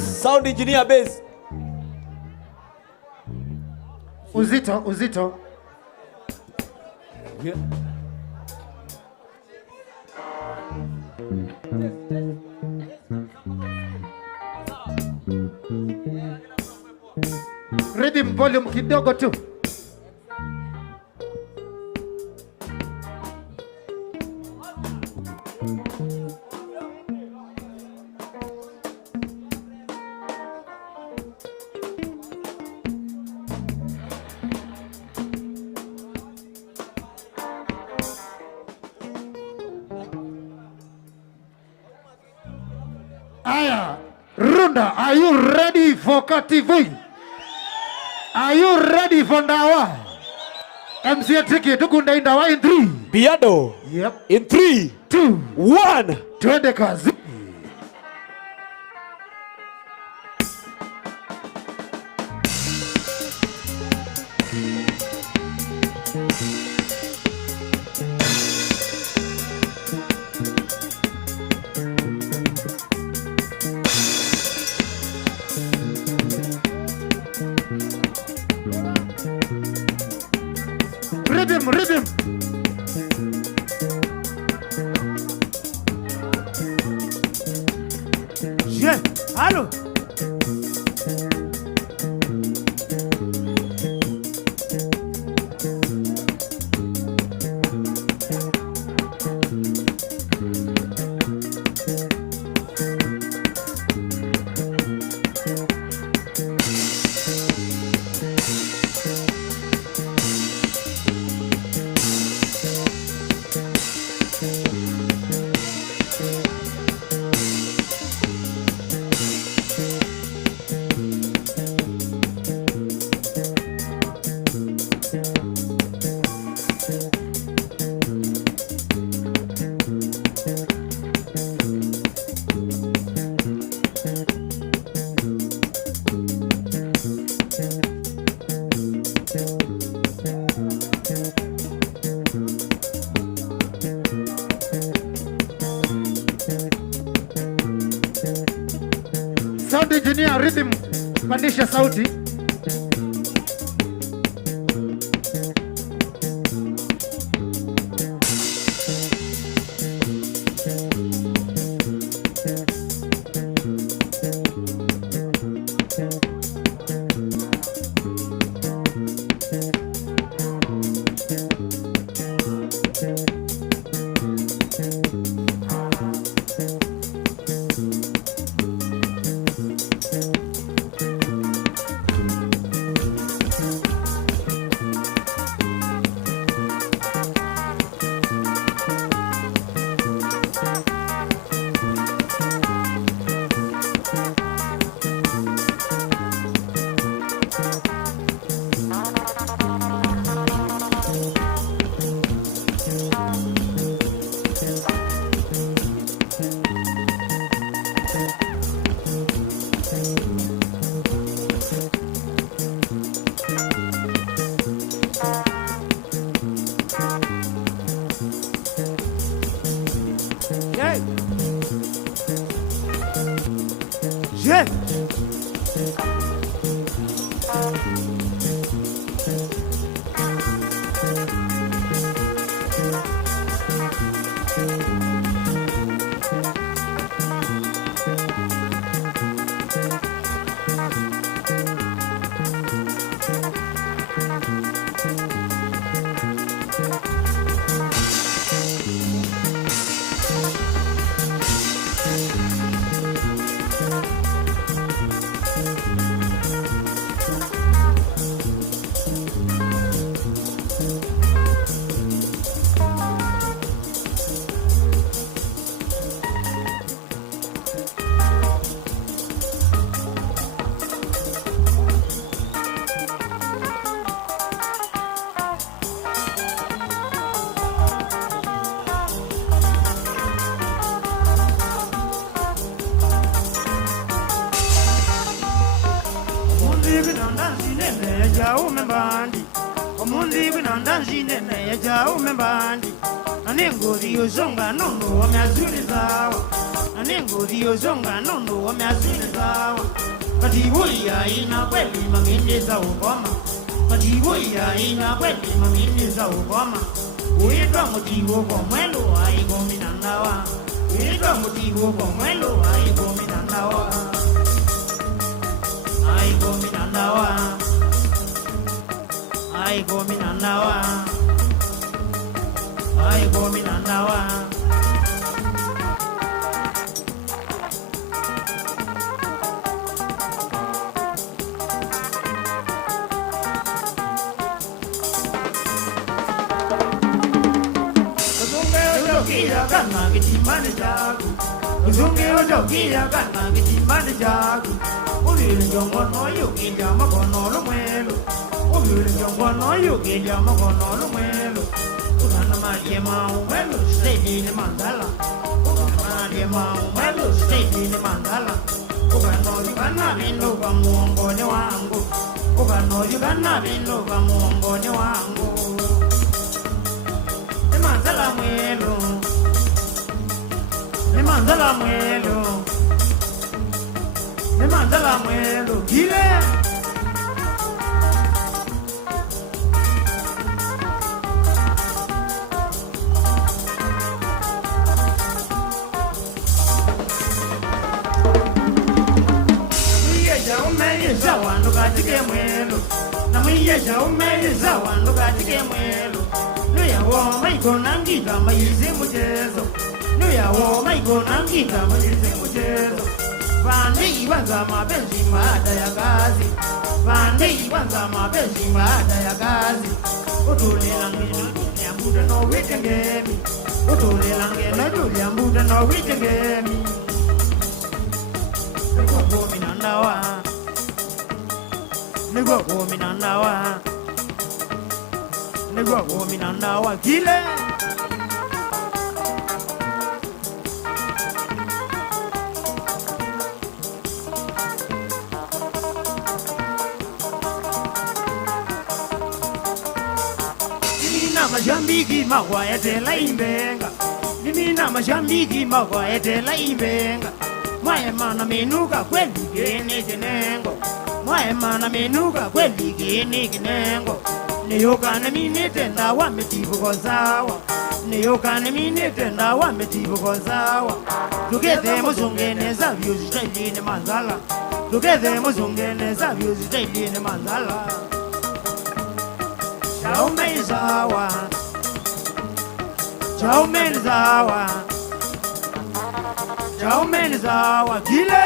bass. Sound engineer bass. Uzito. Yeah. Rhythm volume kidogo tu. Aya, Runda, are you ready for Kativui? Are you ready for Ndawa? MC Tricky, tukunda Ndawa in 3. Biado. Yep. In 3, 2, 1. Twende kazi. Rhythm. Yeah, hello. Sound engineer, rhythm, pandisha sauti. Yeah. Zonga nono wa me azuri zawa. Kativui ina kweli mamini za ukoma. Kativui ina kweli mamini za ukoma. Uitwa mutivo kwa mwelo aigominandawa. Uitwa mutivo kwa mwelo aigominandawa. Aigominandawa. Aigominandawa. Aigominandawa. Kira kana kitimani jagu, uzunge ojo kira kana kitimani jagu. Uvile jongo no yuki jama kono lumelo, uvile jongo no yuki jama kono lumelo. Usana majema umelo steady ni mandala, usana majema umelo steady ni mandala. Ukano yukana vino kwa muongoni wangu, ukano yukana vino kwa muongoni wangu. Mandala mwelo, ni mandala mwelo, ni mandala mwelo, kile. Mwiyeja umeyeza wandu katike mwelo, na mwiyeja umeyeza wandu katike mwelo. Nuyawo maiko nangita mayizi muchezo. Nuyawo maiko nangita mayizi muchezo. Vande iwanza mapenzi baada ya kazi. Vande iwanza mapenzi baada ya kazi. Utulela ngena Julia muda no witengemi. Utulela ngena Julia muda no witengemi. Nigwa minandawa. Nigwa minandawa. Nigwa minandawa kile. Nimina mashambiki magwa etela imbenga. Nimina mashambiki magwa etela imbenga. Mwae mana menuka kweli gene kinengo. Mwae mana menuka kweli gene kinengo. Niyokane minete na wametibu kozawa. Niyokane minete na wametibu kozawa. Tugeze muzungene za views daily manzala. Tugeze muzungene za views daily manzala. Chaume zawa. Chaume zawa. Chaume zawa kile.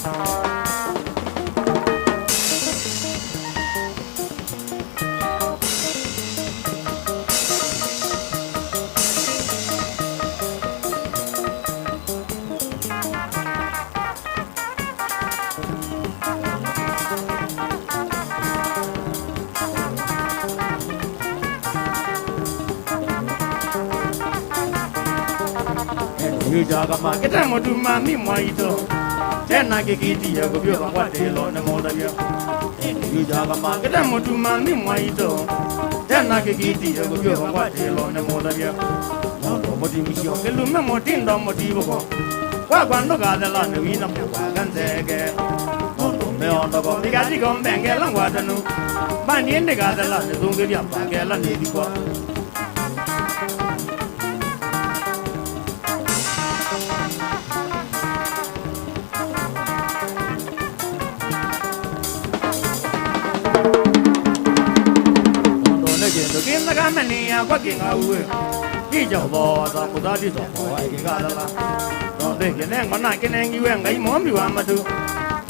You jog a market, I'm to mammy, my door. Then I get it, you go on what they learn the more of you. You jog a market, I'm to mammy, my door. Then I get it, you go on what they learn the more of you. No, what you wish you can do, no more tin, no more divo. Well, one look at the land, we know the wagon there. No, me on the body, got to go back and what I know. By the end, they got the land, don't give you a back and before. Looking the company, I'm working away. Each of us are put out this off. I got a lot. Don't think your name when I can hang you and I mom you am to.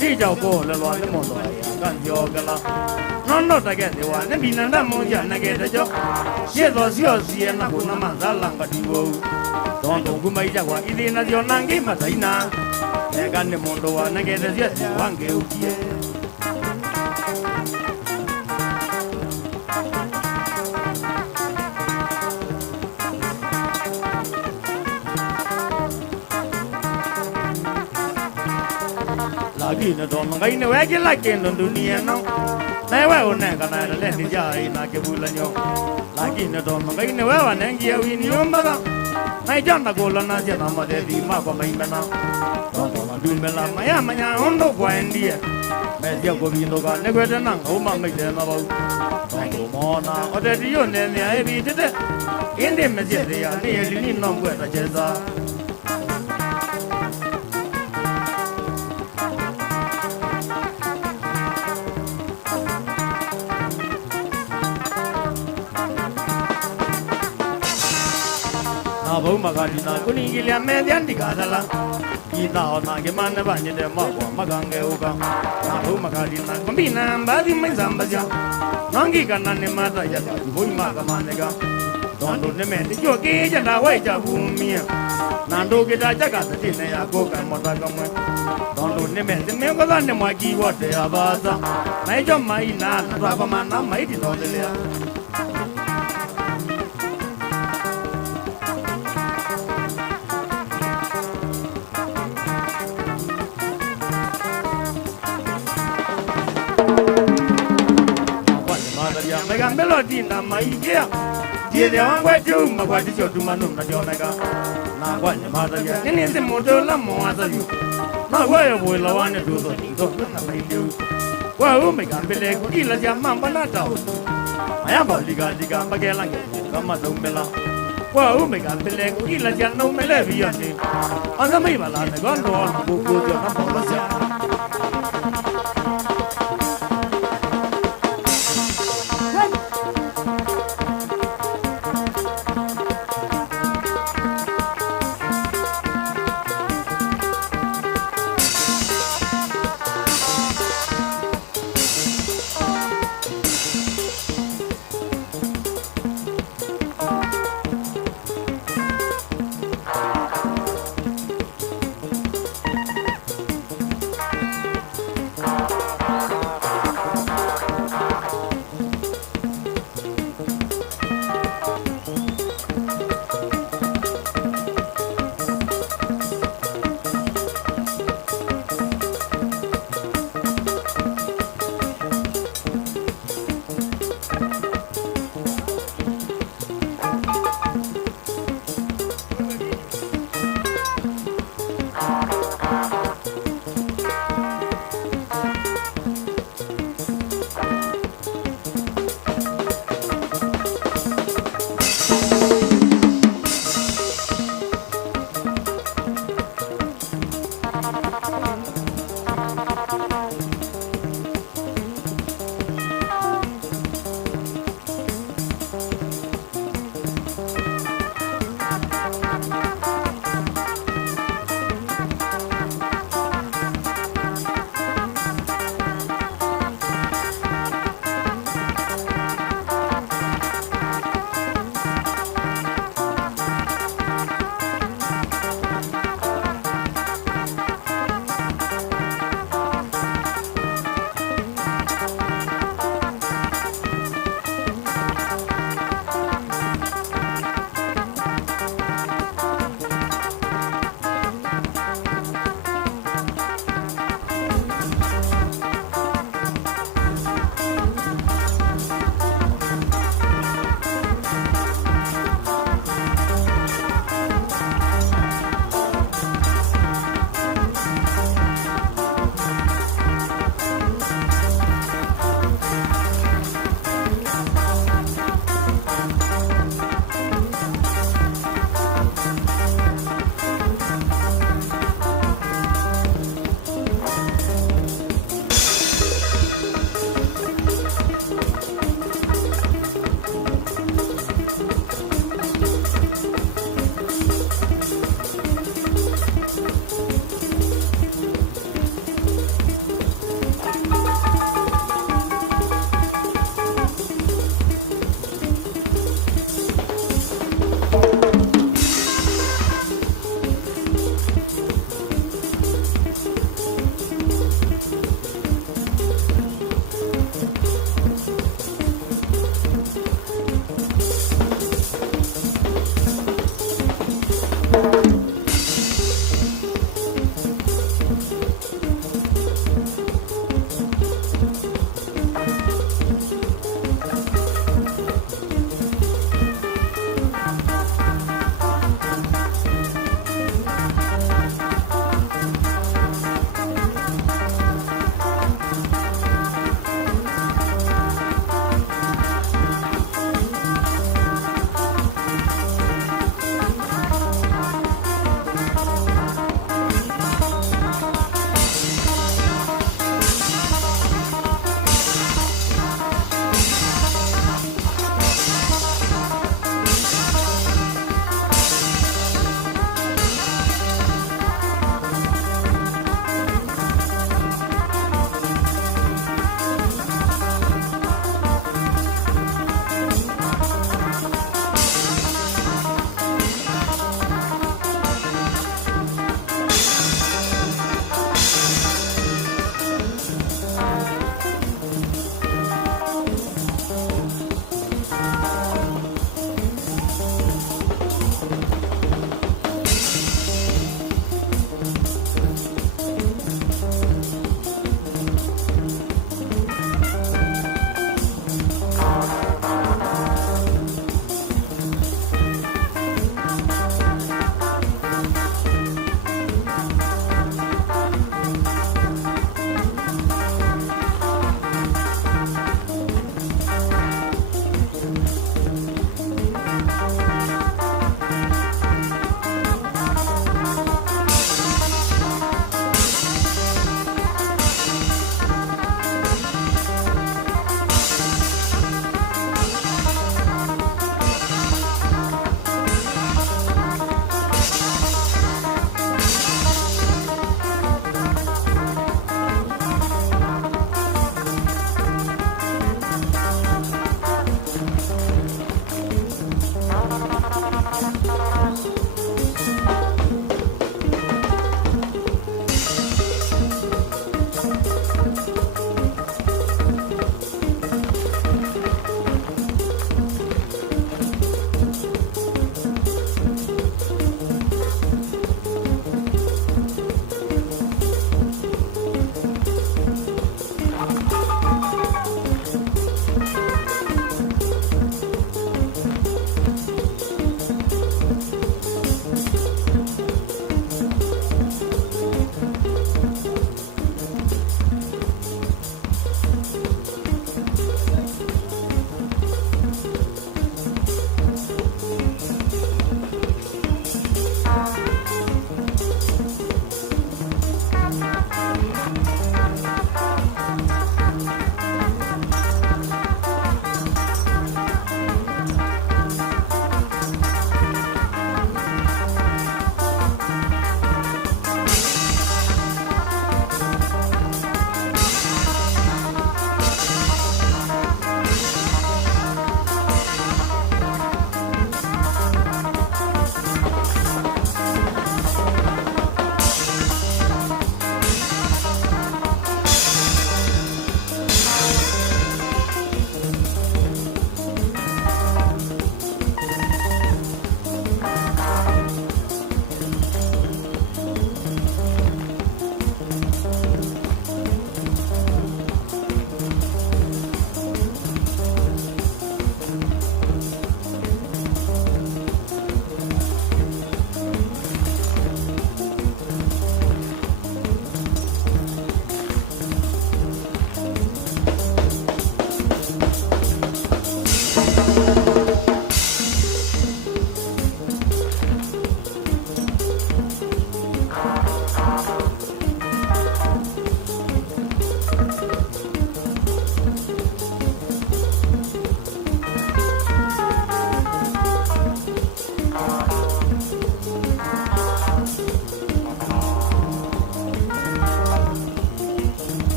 Each of all the one the most I can't jog. No, not again the one. And be another moja and I get a job. Yes, was yours, and I put no man's along, but you will. Don't go my jaguar. It is not your nangi, Matina. I got the mondo and I get a yes, one guilty. Lagi dong, ngai ne wagi lagi non dunia no. Nai wa one kana le ni jai na ke bulanyo. Lagi dong, ngai ne wa ne ngi awi ni umba. Nai janda gola na jana ma de di ma ko mai mena. Dong du mela maya maya ondo kwa ndia. Me dia ko bi no ga ne kwe de na ho ma mai de na ba. Dong mo na o de di yo ne ne ai bi de de. Inde me je de ya ne li ni no kwe ta je za. Abu Magadina, Kunigila, Median Gadala. Ida on Nagiman, the Banya de Mago, Maganga Uga. Abu Magadina, Combina, Badi Mazambaja. Nangi Gananimata, Buimagamanaga. Don't do the men, your gauge and away Jabumia. Nando get a jacket, the dinner, Goka Motagama. Don't do the men, the Megalan, the Magi, what they are. Major Maina, Ravaman, mighty on the lair. Melodina, my dear. Dear, the one way to my what is your to Manuna Jonaga. Now, what your mother, and in the motor, more than you. Now, where will I want to do the thing? Well, who make a big deal as your mamma not out? I am only got the Gambagalang, come on, Mela. Well, who make a big deal as your no Melevian? On the Mavala, the gondola, who goes your number.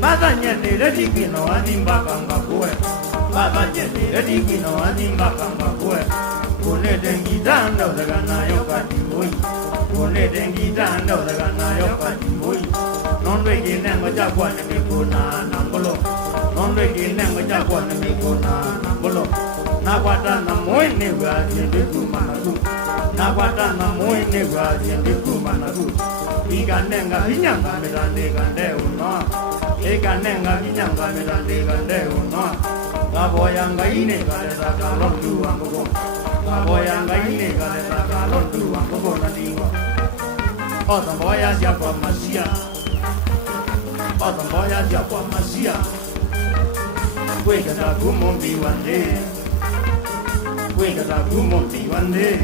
Badanya ready kino animba kamba kue. Badanya ready kino animba kamba kue. Kone dengi dando daga na yoka Kativui. Kone dengi dando daga na yoka Kativui. Non regi nengo jakwa ne mikuna nambolo. Non regi nengo jakwa ne mikuna nambolo. Nakwata na moi ne wa jende kumanaku. Nakwata na moi ne wa jende kumanaku. Ika nenga vinyanga medande kande uno. Ika nenga vinyanga medande kande uno. Ngaboyanga ine kale sakalondu wangugo. Ngaboyanga ine kale sakalondu wangugo nandiwa. Otamboya jakwa masia. Otamboya jakwa masia. Weka ta kumombi wande. Weka ta kumombi wande.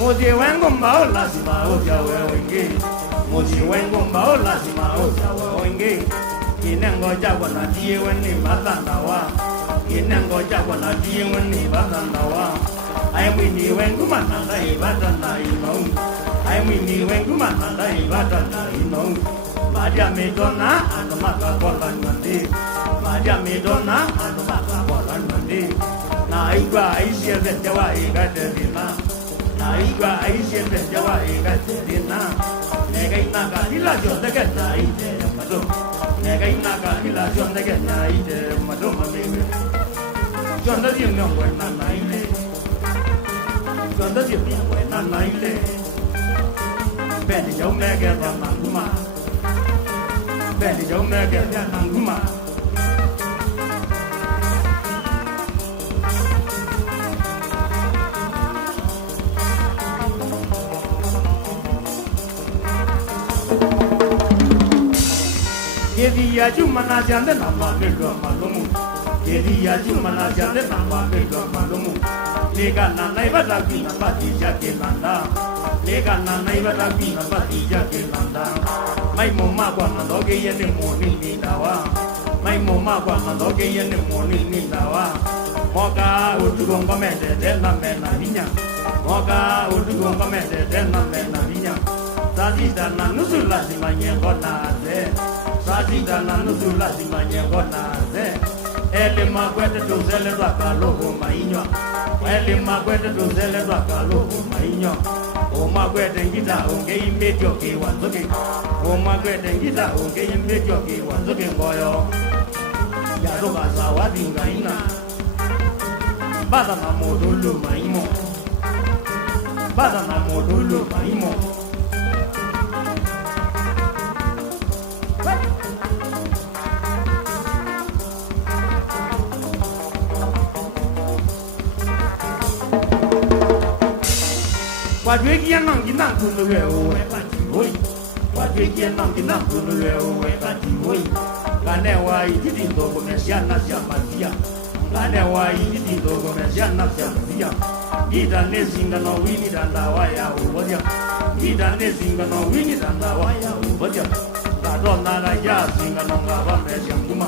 Moji wengo mbao lazima oja wenge. Moji wengo mbao lazima oja wenge. Kinengo jagwa na diye weni matandawa. Kinengo jagwa na diye weni matandawa. Aimwini wengu mananda ibatana ino. Aimwini wengu mananda ibatana ino. Madia medona ando makakola nwande. Madia medona ando makakola nwande. Na igwa aisye vetewa igaterina. Na igwa aisye vetewa igaterina. Nega inaga ila jondege na ite mado. Nega inaga ila jondege na ite mado mamewe. Jonda di myongwe na naile. Jonda di myongwe na naile. Beni jau mege ya nanguma. Beni jau mege ya nanguma. Yedi ya jumana jande nama milwa malumu. Yedi ya jumana jande nama milwa malumu. Lega nana ibada kina pati jake nanda. Lega nana ibada kina pati jake nanda. Mai moma kwa nandoge yene moni ninawa. Mai moma kwa nandoge yene moni ninawa. Moka utugonga mende dena mena vinya. Moka utugonga mende dena mena vinya. Sadida na nusu lazima nyengo naze. Sadida na nusu lazima nyengo naze. Ele magwete tuzele dwaka loho mainyo. Ele magwete tuzele dwaka loho mainyo. O magwete ngita onge imedyo ki wanzuki. O magwete ngita onge imedyo ki wanzuki ngoyo. Yaroka zawadi ngaina. Bada na modulu maimo. Bada na modulu maimo. Wadweki ya nangi nankulu wewe Kativui. Wadweki ya nangi nankulu wewe Kativui. Gane wa ititi ndogo mesiana siamazia. Gane wa ititi ndogo mesiana siamazia. Gida nezinga no wini dandawa ya ubodia. Gida nezinga no wini dandawa ya ubodia. Gado nara ya zinga no ngaba mesianguma.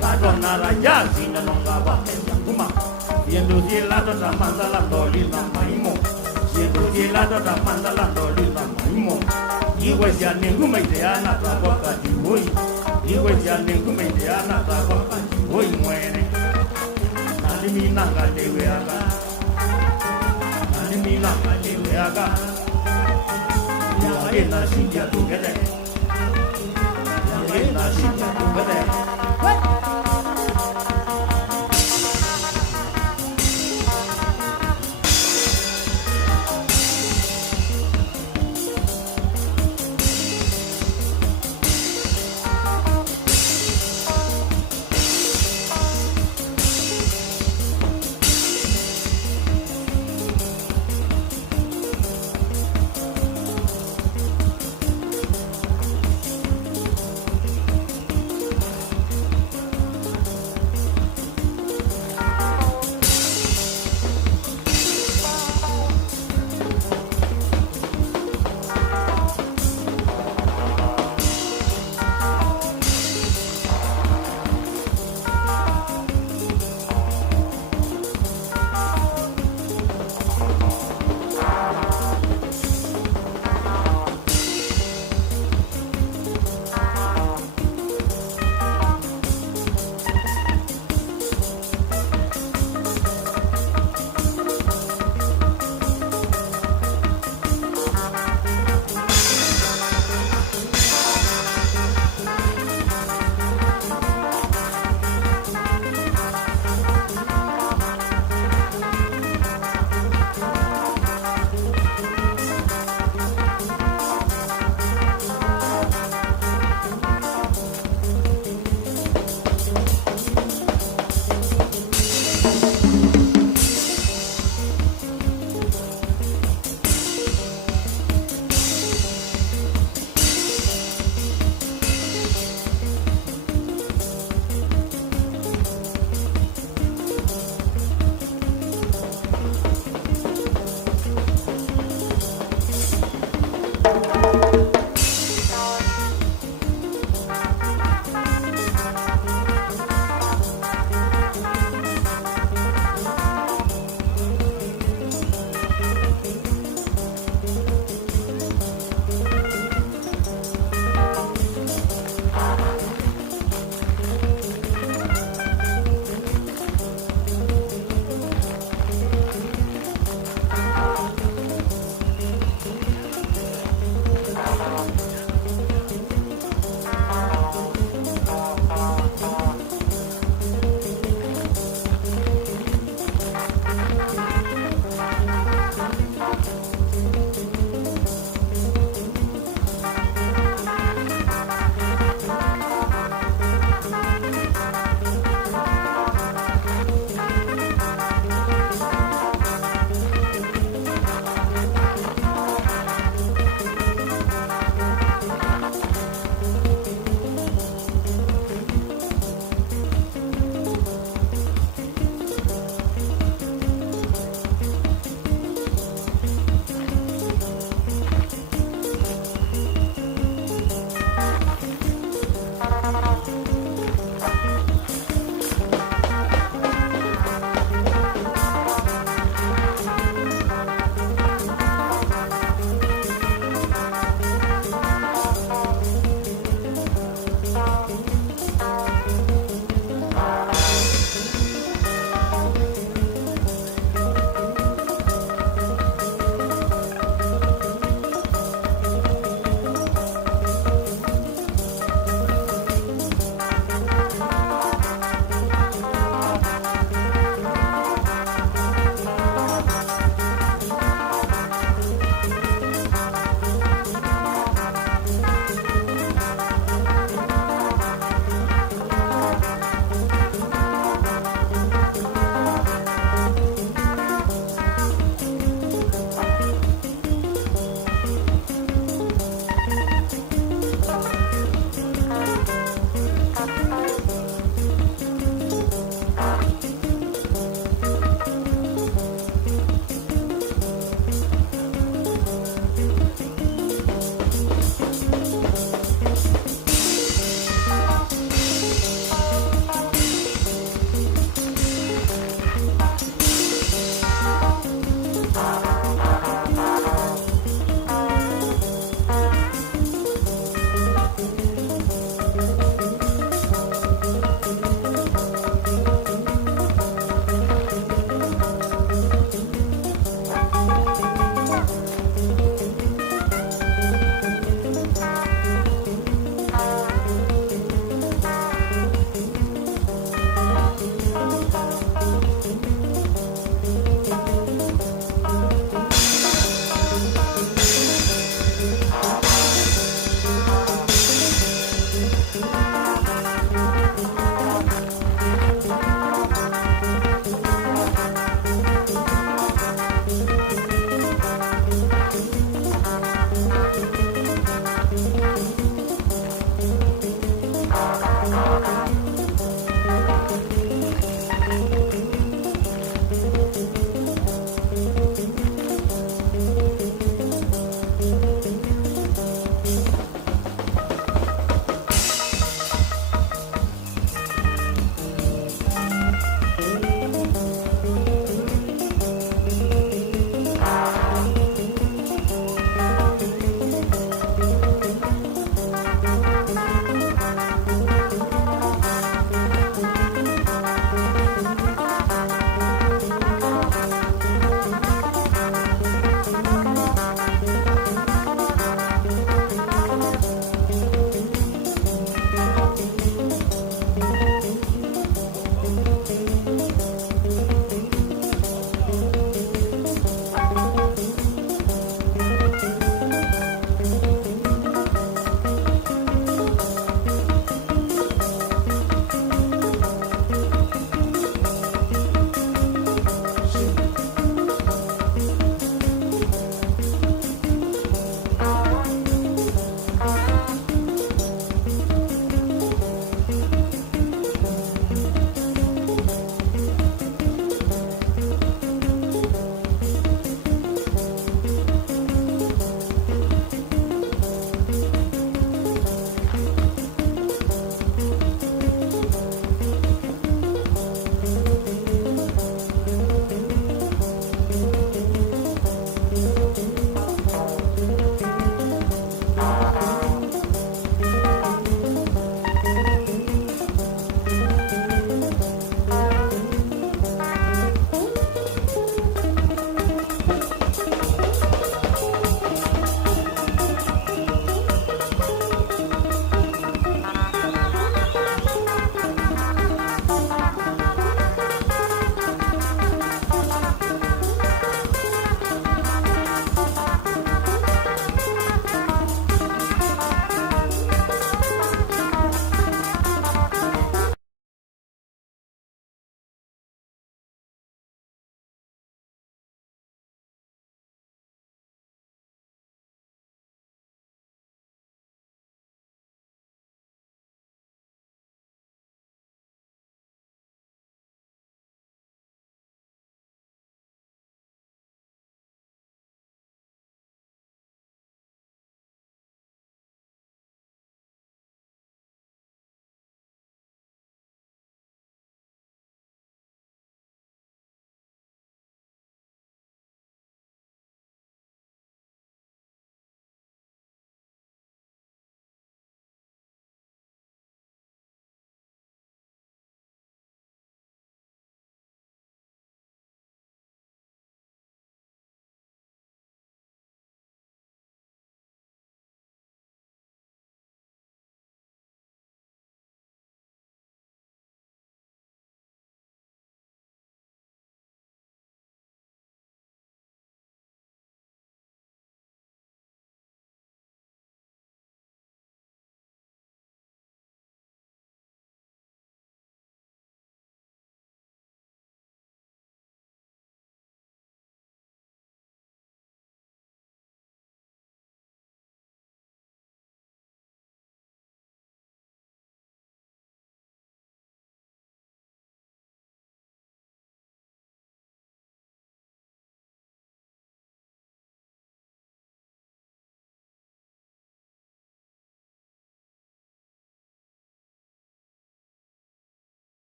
Gado nara ya zinga no ngaba mesianguma. Yendo di lato da manzala doli na maimo. Yendo di lato da manzala doli na maimo. Iwe ya nengu maideana ta kwa Kativui. Iwe ya nengu maideana ta kwa Kativui mwene. Nalimi nanga dewe aga. Nalimi nanga dewe aga. Ya ena sinja tugede. Ya ena sinja tugede.